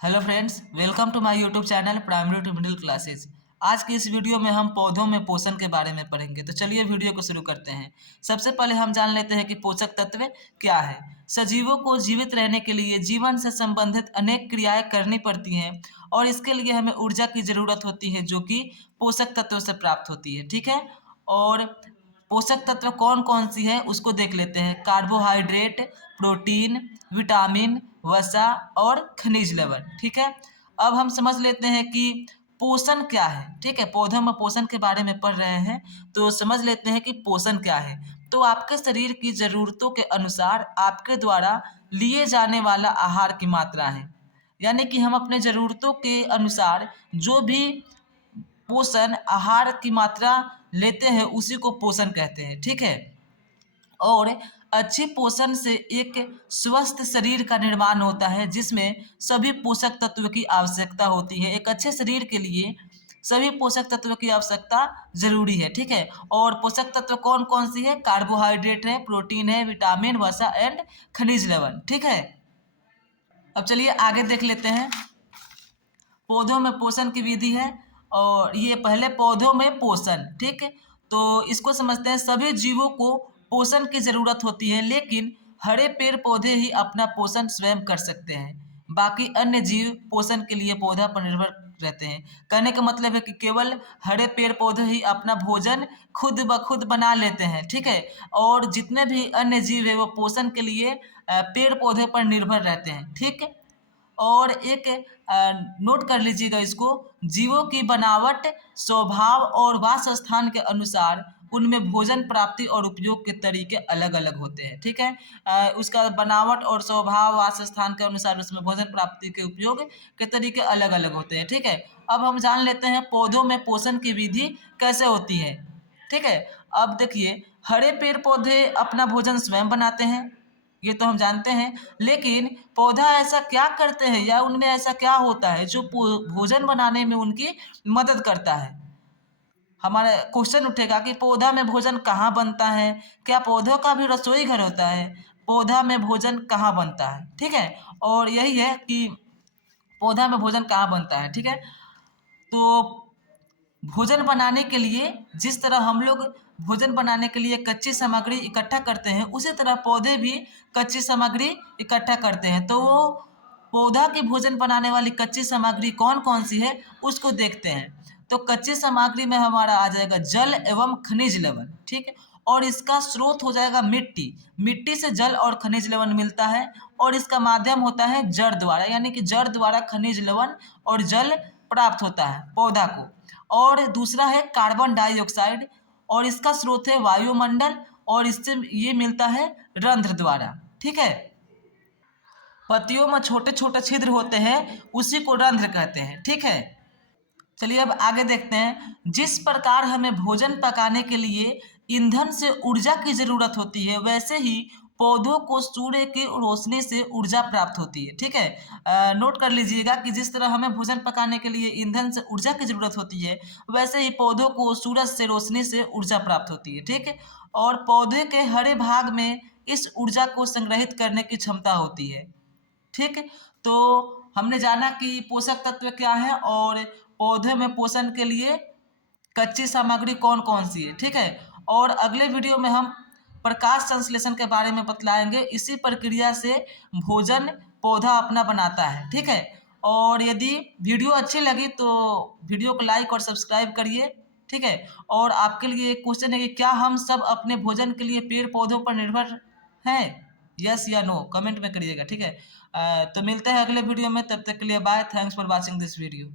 Hello friends, welcome to my YouTube channel primary to middle classes. आज की इस video में हम पौधों में पोषण के बारे में पढ़ेंगे। तो चलिए वीडियो को शुरू करते हैं। सबसे पहले हम जान लेते हैं कि पोषक तत्व क्या है। सजीवों को जीवित रहने के लिए जीवन से संबंधित अनेक क्रियाएं करनी पड़ती हैं और इसके लिए हमें ऊर्जा की ज़रूरत होती है जो कि पोषक तत्वों से प्राप्त होती है। ठीक है। और पोषक तत्व कौन कौन सी है उसको देख लेते हैं। कार्बोहाइड्रेट, प्रोटीन, विटामिन, वसा और खनिज लवण। ठीक है। अब हम समझ लेते हैं कि पोषण क्या है। ठीक है, पौधों में पोषण के बारे में पढ़ रहे हैं तो समझ लेते हैं कि पोषण क्या है। तो आपके शरीर की जरूरतों के अनुसार आपके द्वारा लिए जाने वाला आहार की मात्रा है। यानी कि हम अपने जरूरतों के अनुसार जो भी पोषण आहार की मात्रा लेते हैं उसी को पोषण कहते हैं। ठीक है। और अच्छी पोषण से एक स्वस्थ शरीर का निर्माण होता है जिसमें सभी पोषक तत्व की आवश्यकता होती है। एक अच्छे शरीर के लिए सभी पोषक तत्व की आवश्यकता जरूरी है। ठीक है। और पोषक तत्व कौन कौन सी है? कार्बोहाइड्रेट है, प्रोटीन है, विटामिन, वसा एंड खनिज लवण। ठीक है। अब चलिए आगे देख लेते हैं। पौधों में पोषण की विधि है और ये पहले पौधों में पोषण। ठीक है। तो इसको समझते हैं। सभी जीवों को पोषण की जरूरत होती है लेकिन हरे पेड़ पौधे ही अपना पोषण स्वयं कर सकते हैं। बाकी अन्य जीव पोषण के लिए पौधा पर निर्भर रहते हैं। कहने का मतलब है कि केवल हरे पेड़ पौधे ही अपना भोजन खुद ब खुद बना लेते हैं। ठीक है। और जितने भी अन्य जीव है वो पोषण के लिए पेड़ पौधे पर निर्भर रहते हैं। ठीक है। और एक नोट कर लीजिएगा इसको। जीवों की बनावट, स्वभाव और वासस्थान के अनुसार उनमें भोजन प्राप्ति और उपयोग के तरीके अलग अलग होते हैं। ठीक है। उसका बनावट और स्वभाव वासस्थान के अनुसार उसमें भोजन प्राप्ति के उपयोग के तरीके अलग अलग होते हैं। ठीक है। अब हम जान लेते हैं पौधों में पोषण की विधि कैसे होती है। ठीक है। अब देखिए, हरे पेड़ पौधे अपना भोजन स्वयं बनाते हैं, ये तो हम जानते हैं। लेकिन पौधा ऐसा क्या करते हैं या उनमें ऐसा क्या होता है जो भोजन बनाने में उनकी मदद करता है? हमारा क्वेश्चन उठेगा कि पौधा में भोजन कहाँ बनता है? क्या पौधों का भी रसोई घर होता है? पौधा में भोजन कहाँ बनता है? ठीक है। और यही है कि पौधा में भोजन कहाँ बनता है। ठीक है। तो भोजन बनाने के लिए जिस तरह हम लोग भोजन बनाने के लिए कच्ची सामग्री इकट्ठा करते हैं उसी तरह पौधे भी कच्ची सामग्री इकट्ठा करते हैं। तो वो पौधा की भोजन बनाने वाली कच्ची सामग्री कौन कौन सी है उसको देखते हैं। तो कच्ची सामग्री में हमारा आ जाएगा जल एवं खनिज लवण। ठीक है। और इसका स्रोत हो जाएगा मिट्टी। मिट्टी से जल और खनिज लवण मिलता है और इसका माध्यम होता है जड़ द्वारा, यानी कि जड़ द्वारा खनिज लवण और जल प्राप्त होता है पौधा को। और दूसरा है कार्बन डाइऑक्साइड और इसका स्रोत है वायुमंडल और इससे ये मिलता है रंध्र द्वारा। ठीक है। पत्तियों में छोटे छोटे छिद्र होते हैं उसी को रंध्र कहते हैं। ठीक है। चलिए अब आगे देखते हैं। जिस प्रकार हमें भोजन पकाने के लिए ईंधन से ऊर्जा की जरूरत होती है वैसे ही पौधों को सूर्य की रोशनी से ऊर्जा प्राप्त होती है। ठीक है। नोट कर लीजिएगा कि जिस तरह हमें भोजन पकाने के लिए ईंधन से ऊर्जा की जरूरत होती है वैसे ही पौधों को सूरज से रोशनी से ऊर्जा प्राप्त होती है। ठीक है। और पौधे के हरे भाग में इस ऊर्जा को संग्रहित करने की क्षमता होती है। ठीक। तो हमने जाना कि पोषक तत्व क्या है और पौधे में पोषण के लिए कच्ची सामग्री कौन कौन सी है। ठीक है। और अगले वीडियो में हम प्रकाश संश्लेषण के बारे में बतलाएंगे। इसी प्रक्रिया से भोजन पौधा अपना बनाता है। ठीक है। और यदि वीडियो अच्छी लगी तो वीडियो को लाइक और सब्सक्राइब करिए। ठीक है। और आपके लिए एक क्वेश्चन है कि क्या हम सब अपने भोजन के लिए पेड़ पौधों पर निर्भर हैं? यस या नो कमेंट में करिएगा। ठीक है। तो मिलते हैं अगले वीडियो में, तब तक के लिए bye. Thanks for watching this video.